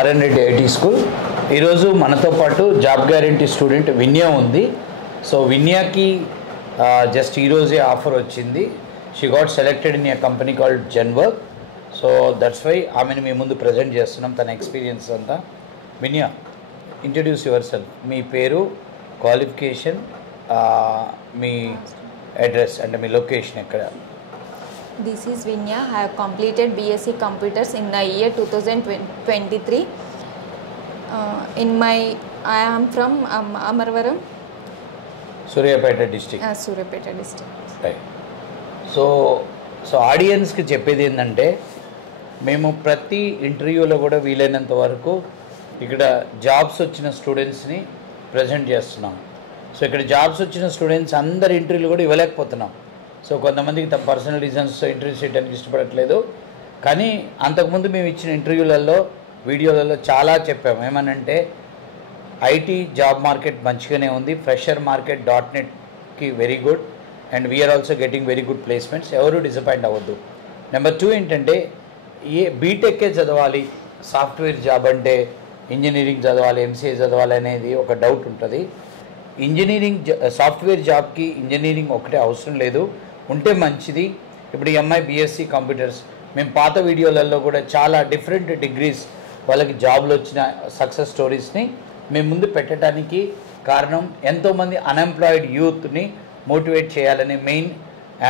RN Reddy IT school. ఈరోజు మనతో పాటు జాబ్ గ్యారంటీ స్టూడెంట్ విన్యా ఉంది. సో విన్యాకి జస్ట్ ఈరోజే ఆఫర్ వచ్చింది. She got selected in a company called Genwork. So that's why ఆమెను మీ ముందు ప్రజెంట్ చేస్తున్నాం, తన ఎక్స్పీరియన్స్ అంతా. Vinya, introduce yourself. మీ పేరు, క్వాలిఫికేషన్, మీ అడ్రస్ అంటే మీ లొకేషన్ ఎక్కడ. This is Vinya. I have completed BSc Computers in the year 2023. I am from Amarvaram, Suryapet district. Suryapeta district. Right. So ఆడియన్స్కి చెప్పేది ఏంటంటే, మేము ప్రతి ఇంటర్వ్యూలో కూడా వీలైనంత వరకు ఇక్కడ జాబ్స్ వచ్చిన స్టూడెంట్స్ని ప్రజెంట్ చేస్తున్నాం. సో ఇక్కడ జాబ్స్ వచ్చిన స్టూడెంట్స్ అందరి ఇంటర్వ్యూలు కూడా ఇవ్వలేకపోతున్నాం. సో కొంతమందికి తమ పర్సనల్ రీజన్స్ ఇంటర్వ్యూ చేయడానికి ఇష్టపడట్లేదు. కానీ అంతకుముందు మేము ఇచ్చిన ఇంటర్వ్యూలలో, వీడియోలలో చాలా చెప్పాము. ఏమనంటే ఐటీ జాబ్ మార్కెట్ మంచిగానే ఉంది, ఫ్రెషర్ మార్కెట్ .NETకి very good, and we are also getting very good placements. ఎవరు డిసప్పాయింట్ అవ్వద్దు. నెంబర్ 2 ఏంటంటే, బీటెక్కే చదవాలి, సాఫ్ట్వేర్ జాబ్ అంటే ఇంజనీరింగ్ చదవాలి, ఎంసీఏ చదవాలి అనేది ఒక డౌట్ ఉంటుంది. సాఫ్ట్వేర్ జాబ్కి ఇంజనీరింగ్ ఒకటే అవసరం లేదు, ఉంటే మంచిది. ఇప్పుడు ఈ అమ్మాయి బీఎస్సీ కంప్యూటర్స్, మేము పాత వీడియోలలో కూడా చాలా డిఫరెంట్ డిగ్రీస్ వాళ్ళకి జాబ్లు వచ్చిన సక్సెస్ స్టోరీస్ని మేము ముందు పెట్టడానికి కారణం, ఎంతోమంది అన్ఎంప్లాయిడ్ యూత్ని మోటివేట్ చేయాలనే మెయిన్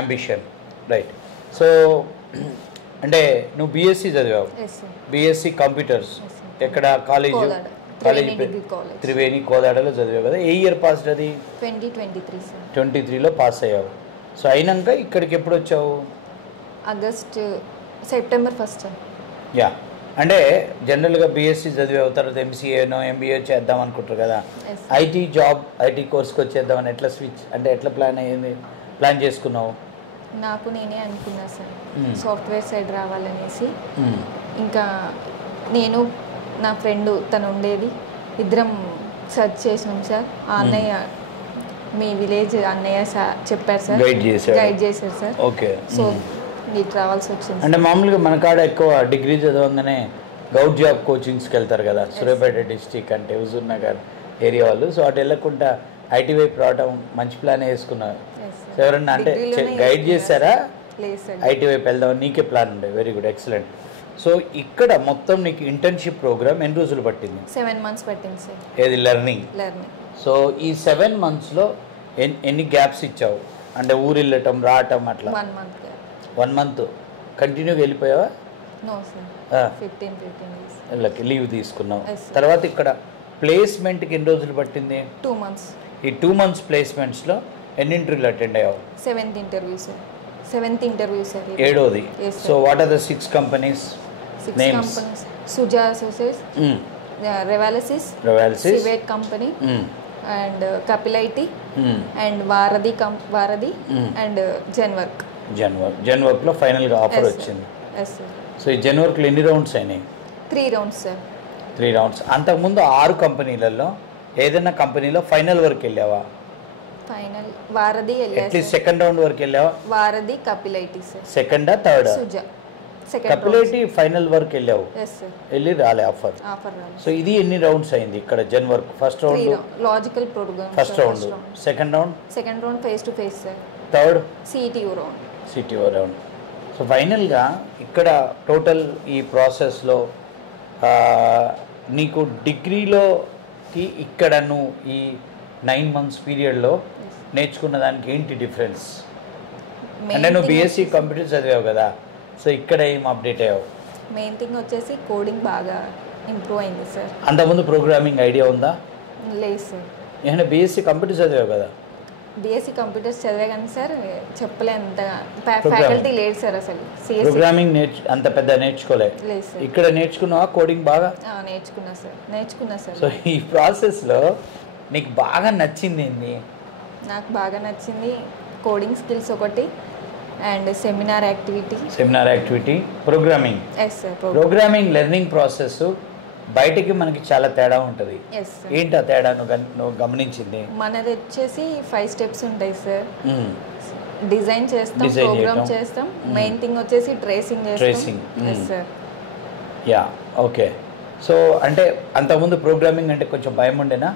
అంబిషన్. రైట్. సో అంటే నువ్వు బీఎస్సీ చదివావు, బీఎస్సీ కంప్యూటర్స్ ఎక్కడ కాలేజ్? త్రివేణి కోదాడలో చదివావు కదా. ఏ ఇయర్ పాస్ అది? 2023లో పాస్ అయ్యావు. సో అయినాక ఇక్కడికి ఎప్పుడు వచ్చావు? September 1st. యా, అంటే జనరల్గా బీఎస్సీ చదివావు, తర్వాత ఎంసీఏనో ఎంబీఏ చేద్దాం అనుకుంటారు కదా. ఐటీ కోర్స్కి వచ్చేద్దామని ఎట్లా స్విచ్ అంటే ఎట్లా ప్లాన్ చేసుకున్నావు? నాకు నేనే అనుకున్నా సార్, సాఫ్ట్వేర్ సైడ్ రావాలనేసి. ఇంకా నేను, నా ఫ్రెండ్ తను ఉండేది, ఇద్దరం సర్చ్ చేసినాం సార్. ఆ అన్నయ్య, మీ విలేజ్ అన్నయ్య సార్ చెప్పారు సార్, గైడ్ చేశారు సార్. ఓకే. సో ఇటు రావాల్సి వచ్చింది. అంటే మామూలుగా మన కాడ ఎక్కువ డిగ్రీ చదవగానే గౌట్ జాబ్ కోచింగ్స్కి వెళ్తారు కదా, సూర్యాపేట డిస్టిక్ అంటే హుజూర్ నగర్ ఏరియా వాళ్ళు. సో అటు వెళ్ళకుండా ఐటీ వైపు రావడం మంచి ప్లాన్ వేసుకున్నారు. సో ఎవరన్నా అంటే గైడ్ చేశారా ఐటీ వైపు వెళ్దాం? నీకే ప్లాన్ ఉండే. Very good, excellent. సో ఇక్కడ మొత్తం నీకు ఇంటర్న్షిప్ ప్రోగ్రామ్ ఎన్ని రోజులు పట్టింది? 7 months పట్టింది సార్. ఏది లెర్నింగ్? సో ఈ 7 monthsలో ఎన్ని గ్యాప్స్ ఇచ్చావు? అంటే ఊరు వెళ్ళటం రావటం అట్లా? 1 month కంటిన్యూగా వెళ్ళిపోయావా? నో సార్, 15 days లీవ్ తీసుకున్నావు. తర్వాత ఇక్కడ ప్లేస్మెంట్కి ఎన్ని రోజులు పట్టింది? 2 months. ఈ 2 months ప్లేస్మెంట్స్లో ఎన్ని ఇంటర్వ్యూలు అటెండ్ అయ్యావు? 7th interview sir. 7th. So what are the 6 companies names? Suja Associates, Revalisys, Civet Company, and Kapility, and Varadi and Genwork లో ఫైనల్గా ఆఫర్ వచ్చింది. సో ఈ జెన్వర్క్లో ఎన్ని రౌండ్స్ అయినాయి? 3 rounds సార్. 3 rounds. అంతకుముందు 6 కంపెనీలలో ఏదైనా కంపెనీలో ఫైనల్ వరకు వెళ్ళావా? ఫైనల్ వారధి అట్లీస్ట్ సెకండ్ రౌండ్ వరకు వెళ్ళావా? వారధి కపిలైటీ సార్. సెకండా థర్డా? సుజా కపిలైటీ ఫైనల్ వరకు వెళ్ళావు, వెళ్ళి రాలే ఆఫర్. సో ఇది ఎన్ని రౌండ్స్ అయింది ఇక్కడ Genwork? First round logical program, first round. Second round face to face sir. Third CTO round. So ఫైనల్గా ఇక్కడ టోటల్ ఈ ప్రాసెస్లో నీకు డిగ్రీలోకి ఇక్కడ నువ్వు ఈ 9 months పీరియడ్లో నేర్చుకున్న దానికి ఏంటి డిఫరెన్స్? అంటే నువ్వు బీఎస్సీ కంప్యూటర్స్ చదివావు కదా, సో ఇక్కడ ఏం అప్డేట్ అయ్యావు? మెయిన్ థింగ్ వచ్చేసి కోడింగ్ బాగా ఇంప్రూవ్ అయింది సార్. అంతకుముందు ప్రోగ్రామింగ్ ఐడియా ఉందా? లేదు సార్. ఏమైనా బీఎస్సీ కంప్యూటర్స్ చదివావు కదా? బీఎస్సీ కంప్యూటర్స్ చదివా కానీ సార్ చెప్పలేంత ఫ్యాకల్టీ లేదు సార్. అసలు ప్రోగ్రామింగ్ అంత పెద్ద నేర్చుకోలేదు సార్. ఇక్కడ నేర్చుకున్నావా కోడింగ్ బాగా? నేర్చుకున్నా సార్. సో ఈ ప్రాసెస్లో నీకు బాగా నచ్చింది ఏంది? నాకు బాగా నచ్చింది కోడింగ్ స్కిల్స్ ఒకటి, and seminar activity, programming. Programming learning process బయటికి మనకి చాలా తేడా ఉంటుంది. ఏంటి ఆ తేడా నువ్వు గమనించింది? మనది వచ్చేసి 5 steps ఉంటాయి సార్. డిజైన్ చేస్తాం, ప్రోగ్రామ్ చేస్తాం, మెయిన్ థింగ్ వచ్చేసి ట్రేసింగ్ చేస్తాం. Yeah, okay. సో అంటే అంతకుముందు ప్రోగ్రామింగ్ అంటే కొంచెం భయం ఉండేనా?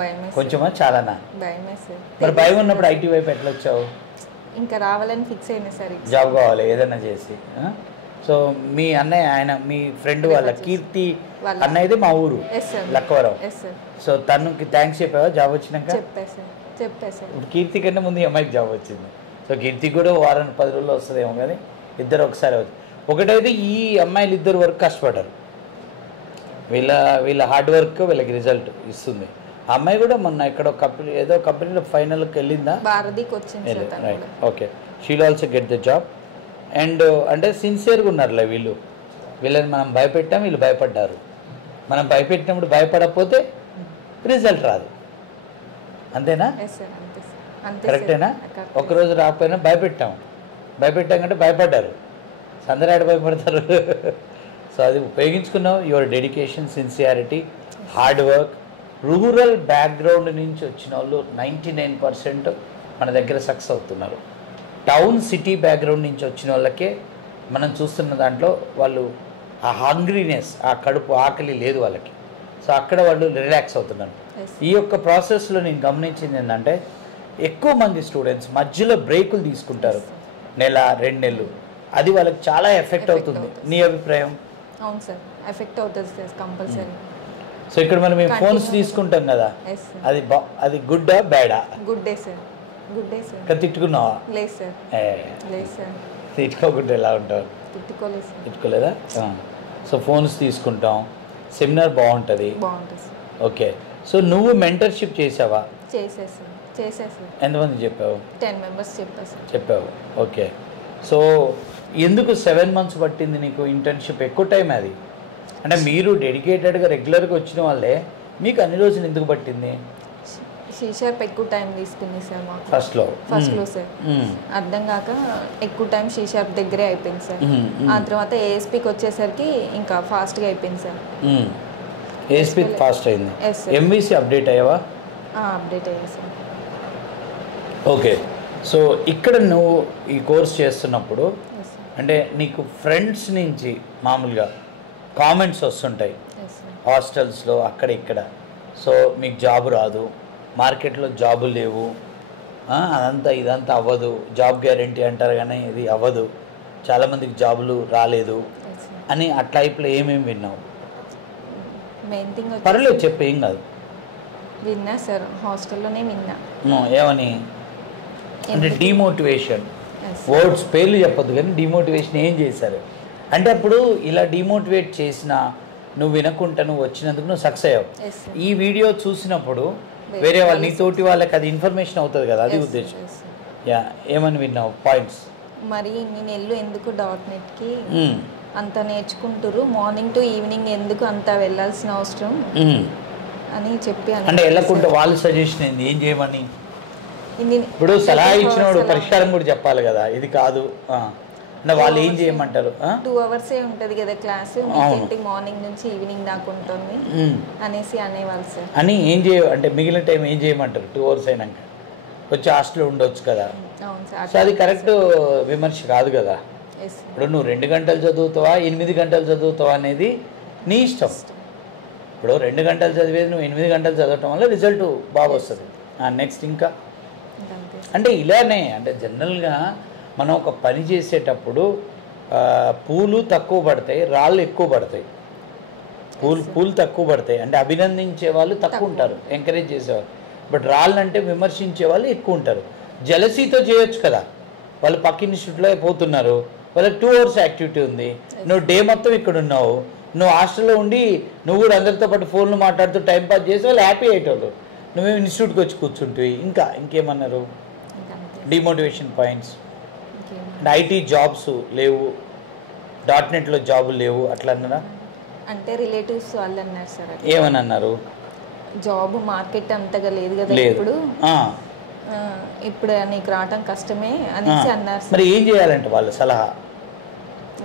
భయమే కొంచెమా చాలానా? భయమే సార్. మరి భయం ఉన్నప్పుడు ఐటీ వైపు ఎట్లా వచ్చావు? ఇంకా రావాలని ఫిక్స్ అయినా సార్. జాబ్ కావాలి ఏదైనా చేసి. సో మీ అన్నయ్య ఆయన మీ ఫ్రెండ్ వాళ్ళ కీర్తి అన్నయ్యది మా ఊరు లక్కవరం. సో తనకి థ్యాంక్స్ చెప్పావా జాబ్ వచ్చినాక? చెప్పా సార్. ఇప్పుడు కీర్తి కంటే ముందు ఈ అమ్మాయికి జాబ్ వచ్చింది. సో కీర్తికి కూడా వారం 10 రోజుల్లో వస్తుందేమో, కానీ ఇద్దరు ఒకసారి అవుతుంది. ఒకటైతే ఈ అమ్మాయిలు ఇద్దరు వరకు కష్టపడ్డారు. వీళ్ళ హార్డ్ వర్క్ వీళ్ళకి రిజల్ట్ ఇస్తుంది. ఆ అమ్మాయి కూడా మొన్న ఇక్కడ ఏదో కంపెనీలో ఫైనల్కి వెళ్ళిందా? భారతికి వచ్చింది. Right, okay. She'll also get the job. And అంటే సిన్సియర్గా ఉన్నారులే వీళ్ళని మనం భయపెట్టాం, వీళ్ళు భయపడ్డారు. మనం భయపెట్టినప్పుడు భయపడకపోతే రిజల్ట్ రాదు. అంతేనా? కరెక్టేనా? ఒకరోజు రాకపోయినా భయపెట్టాం కంటే భయపడ్డారు. అందరూ ఆడ భయపడతారు. సో అది ఉపయోగించుకున్నావు. Your dedication, sincerity, hard work. Rural background నుంచి వచ్చిన వాళ్ళు 99% మన దగ్గర సక్సెస్ అవుతున్నారు. టౌన్ సిటీ బ్యాక్గ్రౌండ్ నుంచి వచ్చిన వాళ్ళకే మనం చూస్తున్న దాంట్లో వాళ్ళు ఆ హంగ్రీనెస్, ఆ కడుపు ఆకలి లేదు వాళ్ళకి. సో అక్కడ వాళ్ళు రిలాక్స్ అవుతున్నారు. ఈ యొక్క ప్రాసెస్లో నేను గమనించింది ఏంటంటే ఎక్కువ మంది స్టూడెంట్స్ మధ్యలో బ్రేకులు తీసుకుంటారు, 1-2 నెలలు. అది వాళ్ళకి చాలా ఎఫెక్ట్ అవుతుంది. నీ అభిప్రాయం? అవును సార్, ఎఫెక్ట్ అవుతుంది సార్ కంపల్సరీ. సో ఇక్కడ మనం ఫోన్స్ తీసుకుంటాం కదా, అది గుడ్డా బ్యాడా? గుడ్డే సార్. తిట్టుకున్నావా? లేదు సార్. తిట్టుకోకుండా ఎలా ఉంటావు? తిట్టుకోలేదా? సో ఫోన్స్ తీసుకుంటాం, సెమినార్ బాగుంటుంది. ఓకే. సో నువ్వు మెంటర్షిప్ చేసావా? చేసేసాను. ఎంతమంది చెప్పావు? 10 మెంబర్స్ చెప్పావు. ఓకే. సో ఎందుకు 7 months పట్టింది నీకు ఇంటర్న్షిప్? ఎక్కువ టైం అది. అంటే మీరు డెడికేటెడ్గా రెగ్యులర్గా వచ్చిన వాళ్ళే, మీకు అన్ని రోజులు ఎందుకు పట్టింది? షీషార్ప్ ఎక్కువ టైం తీసుకుంది సార్ మాకు ఫస్ట్లో సార్. అర్థం కాక ఎక్కువ టైం షీషార్ప్ దగ్గరే అయిపోయింది సార్. ఆ తర్వాత ఏఎస్పీకి వచ్చేసరికి ఇంకా ఫాస్ట్గా అయిపోయింది సార్. ఏఎస్పీ ఫాస్ట్ అయింది. ఎంవీసీ అప్డేట్ అయ్యావా? అప్డేట్ అయ్యా సార్. ఓకే. సో ఇక్కడ నువ్వు ఈ కోర్స్ చేస్తున్నప్పుడు అంటే నీకు ఫ్రెండ్స్ నుంచి మామూలుగా కామెంట్స్ వస్తుంటాయి హాస్టల్స్లో అక్కడ ఇక్కడ. సో మీకు జాబు రాదు, మార్కెట్లో జాబులు లేవు, అదంతా ఇదంతా అవ్వదు, జాబ్ గ్యారంటీ అంటారు కానీ ఇది అవ్వదు, చాలామందికి జాబులు రాలేదు అని ఆ టైప్లో ఏమేమి విన్నావు? మెయిన్ థింగ్ పర్లేదు చెప్పు, ఏం కాదు. విన్నా సార్, హాస్టల్లోనే విన్నా. ఏమని అంటే డిమోటివేషన్, వర్డ్స్ పేర్లు చెప్పొద్దు కానీ డిమోటివేషన్ ఏం చేశారు అంటే అప్పుడు ఇలా డిమోటివేట్ చేసిన నువ్వు వినకుండా నువ్వు వచ్చినందుకు నువ్వు సక్సెస్ అయ్యావు. ఈ వీడియో చూసినప్పుడు వేరే వాళ్ళు నీతోటి వాళ్ళకి అది ఇన్ఫర్మేషన్ అవుతుంది కదా, అది ఉద్దేశం. యా, ఏమని విన్నావు పాయింట్స్? మరి ఇన్ని నెలలు ఎందుకు .NETకి అంత నేర్చుకుంటారు, మార్నింగ్ టు ఈవినింగ్ ఎందుకు అంత వెళ్ళాల్సిన అవసరం అని చెప్పి అంటే వెళ్ళకుండా వాళ్ళు సజెషన్ ఏంది, ఏం చేయమని? ఇప్పుడు సలహా ఇచ్చినప్పుడు పరిష్కారం కూడా చెప్పాలి కదా, ఇది కాదు అంటే వాళ్ళు ఏం చేయమంటారు? 2 hours ఉంటుంది కదా క్లాస్, మార్నింగ్ నుంచి ఈవినింగ్ దాకా ఉంటుంది అనేసి అనేవాళ్ళు సార్. అని ఏం అంటే మిగిలిన టైం ఏం చేయమంటారు? 2 hours అయినాక వచ్చి హాస్టల్లో ఉండొచ్చు కదా. సో అది కరెక్ట్ విమర్శ కాదు కదా. ఇప్పుడు నువ్వు 2 గంటలు చదువుతావా 8 గంటలు చదువుతావా అనేది నీ ఇష్టం. ఇప్పుడు 2 గంటలు చదివేది నువ్వు 8 గంటలు చదవటం వల్ల రిజల్ట్ బాగా వస్తుంది. నెక్స్ట్ ఇంకా అంటే ఇలానే అంటే జనరల్గా మనం ఒక పని చేసేటప్పుడు పూలు తక్కువ పడతాయి, రాళ్ళు ఎక్కువ పడతాయి. పూలు తక్కువ పడతాయి అంటే అభినందించే వాళ్ళు తక్కువ ఉంటారు, ఎంకరేజ్ చేసేవాళ్ళు. బట్ రాళ్ళు అంటే విమర్శించే వాళ్ళు ఎక్కువ ఉంటారు. జలసీతో చేయొచ్చు కదా, వాళ్ళు పక్క ఇన్స్టిట్యూట్లో పోతున్నారు, వాళ్ళకి 2 hours యాక్టివిటీ ఉంది, నువ్వు డే మొత్తం ఇక్కడ ఉన్నావు, నువ్వు హాస్టల్లో ఉండి నువ్వు కూడా అందరితో పాటు ఫోన్లు మాట్లాడుతూ టైంపాస్ చేసి వాళ్ళు హ్యాపీ అయ్యేటోళ్ళు, నువ్వే ఇన్స్టిట్యూట్కి వచ్చి కూర్చుంటువి. ఇంకేమన్నారు డిమోటివేషన్ పాయింట్స్? అంటే ఐటీ జాబ్స్ లేవు, .NETలో జాబులు లేవు అట్లా అన్నారా? అంటే రిలేటివ్స్ వాళ్ళు అన్నారు సార్. ఏమని అన్నారు? జాబ్ మార్కెట్ అంతగా లేదు కదా ఇప్పుడు నీకు రావటం కష్టమే అనేసి అన్నారు. మరి ఏం చేయాలంటే వాళ్ళ సలహా?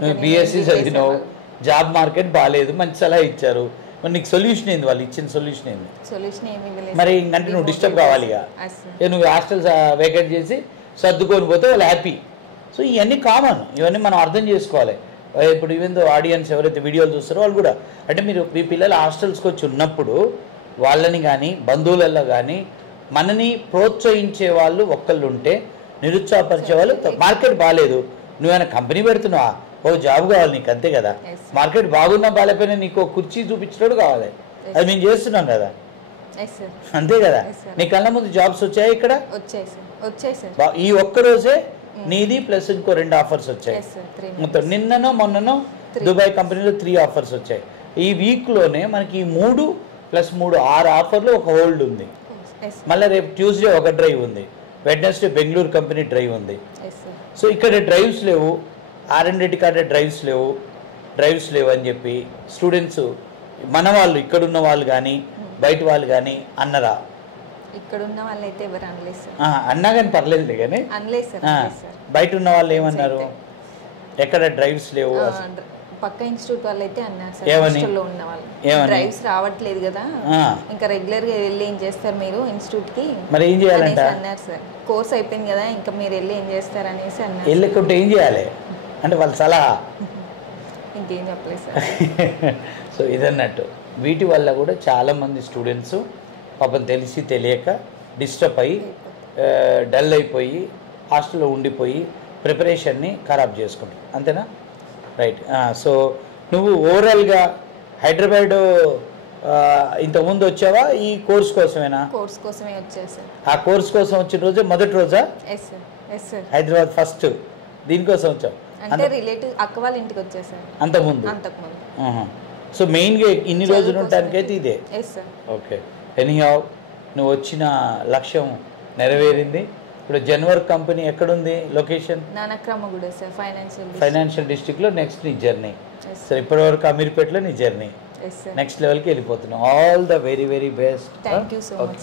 నువ్వు బీఎస్సీ చదివినావు, జాబ్ మార్కెట్ బాగాలేదు, మంచి సలహా ఇచ్చారు, మరి నీకు సొల్యూషన్ ఏంది? వాళ్ళు ఇచ్చిన సొల్యూషన్ ఏంది? సొల్యూషన్ ఏమీ లేదు. మరి ఇంకంటే నువ్వు డిస్టర్బ్ కావాలిగా, నువ్వు హాస్టల్స్ వేకెట్ చేసి సర్దుకొని పోతే వాళ్ళు హ్యాపీ. సో ఇవన్నీ కామన్, ఇవన్నీ మనం అర్థం చేసుకోవాలి. ఇప్పుడు ఈవెన్ దో ఆడియన్స్ ఎవరైతే వీడియోలు చూస్తారో వాళ్ళు కూడా అంటే మీరు మీ పిల్లలు హాస్టల్స్కి వచ్చి ఉన్నప్పుడు వాళ్ళని కానీ బంధువులలో కానీ మనని ప్రోత్సహించే వాళ్ళు ఒక్కళ్ళు ఉంటే నిరుత్సాహపరిచే వాళ్ళు మార్కెట్ బాగాలేదు నువ్వేమైనా కంపెనీ పెడుతున్నావా ఓ జాబ్ కావాలి నీకు అంతే కదా మార్కెట్ బాగున్నా బాగాలేకపోయినా నీకు కుర్చీ చూపించినోడు కావాలి అది మేము చేస్తున్నాం కదా అంతే కదా నీ కళ్ళ ముందు జాబ్స్ వచ్చాయి ఇక్కడ ఈ ఒక్కరోజే నీది ప్లస్ ఇంకో 2 ఆఫర్స్ వచ్చాయి మొత్తం నిన్ననో మొన్ననో దుబాయ్ కంపెనీలో 3 ఆఫర్స్ వచ్చాయి ఈ వీక్లోనే మనకి ఈ 3 + 3 6 ఆఫర్లు ఒక హోల్డ్ ఉంది మళ్ళీ రేపు ట్యూస్డే ఒక డ్రైవ్ ఉంది వెడ్నెస్డే బెంగళూరు కంపెనీ డ్రైవ్ ఉంది సో ఇక్కడ డ్రైవ్స్ లేవు R&D కాడ డ్రైవ్స్ లేవు అని చెప్పి స్టూడెంట్స్ మన వాళ్ళు ఇక్కడున్న వాళ్ళు కానీ బయట వాళ్ళు కానీ అన్నరా ఇక్కడ ఉన్న వాళ్ళు అయితే ఎవరు అనలేదు సార్ అన్నా కానీ పర్లేదు కానీ అనలేదు సార్ బయట ఉన్న వాళ్ళు ఏమన్నారు ఎక్కడ డ్రైవ్స్ లేవు పక్క ఇన్స్టిట్యూట్ వాళ్ళు అయితే అన్నారు సార్ హాస్టల్లో ఉన్న వాళ్ళు డ్రైవ్స్ రావట్లేదు కదా ఇంకా రెగ్యులర్ గా వెళ్ళి ఏం చేస్తారు మీరు ఇన్స్టిట్యూట్ కి మరి ఏం చేయాలంట అన్నారు సార్ కోర్స్ అయిపోయింది కదా ఇంకా మీరు వెళ్ళి ఏం చేస్తారు అనేసి అన్నారు వెళ్ళకుంటే ఏం చేయాలి అంటే వాళ్ళు సలహా ఇంకేం చెప్పలేదు సార్ సో ఇదన్నట్టు వీటి వల్ల కూడా చాలామంది స్టూడెంట్స్ పాపం తెలిసి తెలియక డిస్టర్బ్ అయ్యి డల్ అయిపోయి హాస్టల్లో ఉండిపోయి ప్రిపరేషన్ని ఖరాబ్ చేసుకుంటారు అంతేనా రైట్ సో నువ్వు ఓవరాల్గా హైదరాబాద్ ఇంతకుముందు వచ్చావా ఈ కోర్స్ కోసమేనా కోర్స్ కోసమే వచ్చా సార్ ఆ కోర్స్ కోసం వచ్చిన రోజే మొదటి రోజా హైదరాబాద్ ఫస్ట్ దీనికోసం వచ్చావు అంటే రిలేటివ్ అక్క వాళ్ళ ఇంటికి వచ్చా సార్ అంతకుముందు సో మెయిన్గా ఇన్ని రోజులు ఉండటానికైతే ఇదే ఓకే ఎనీహౌ నువ్వు వచ్చిన లక్ష్యం నెరవేరింది ఇప్పుడు జనవర్ కంపెనీ ఎక్కడుంది లొకేషన్ నానక్రమగూడ సార్ ఫైనాన్షియల్ డిస్ట్రిక్ట్లో నెక్స్ట్ నీ జర్నీ సో ఇప్పటివరకు అమీర్పేటలో నీ జర్నీ నెక్స్ట్ లెవెల్కి వెళ్ళిపోతున్నావు all the very very best thank you so much